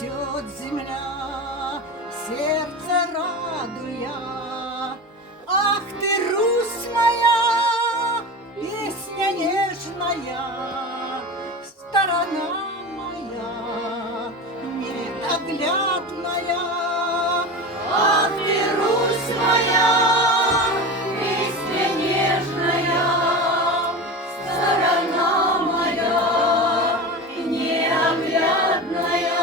трясет земля, сердце радуя. Ах ты, Русь моя, песня нежная, сторона моя ненаглядная. Ах ты, Русь моя, песня нежная, сторона моя неоглядная.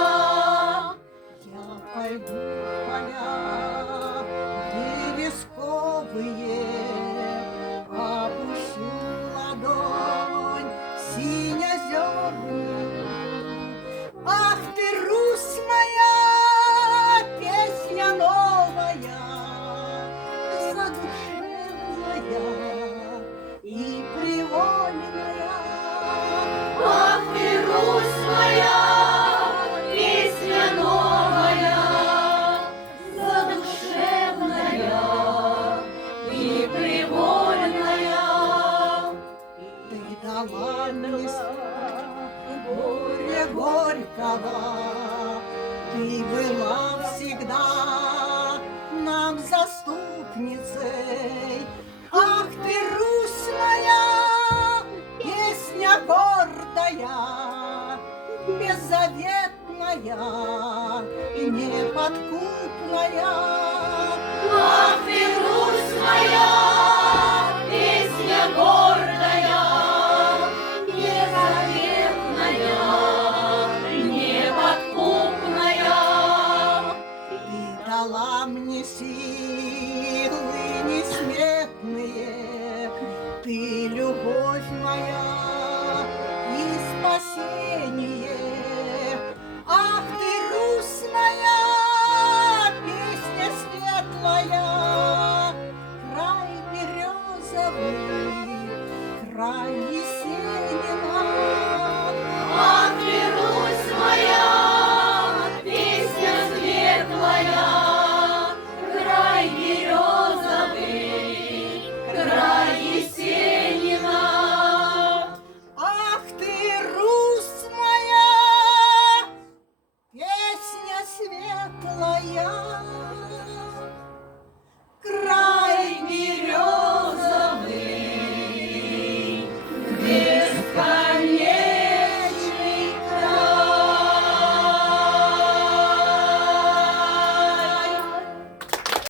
Я пойду в поля вересковые, опущу ладонь синезерную. Ах ты, Русь моя, песня новая, задушевная и привольная. Ах ты, Русь моя, песня новая, задушевная и привольная. Ты дала мне горе горького, ты была всегда нам заступницей. Ах ты, Русь моя, песня гордая, беззаветная и неподкупная. Ах ты, Русь моя, песня гордая, беззаветная, неподкупная. Ты дала мне силы несметные, ты любовь моя и спасение. Ах ты, Русь моя, песня светлая, край березовый, край Есенина. Ах ты, Русь моя, песня светлая, край березовый, край Есенина. Ах ты, Русь моя, песня светлая,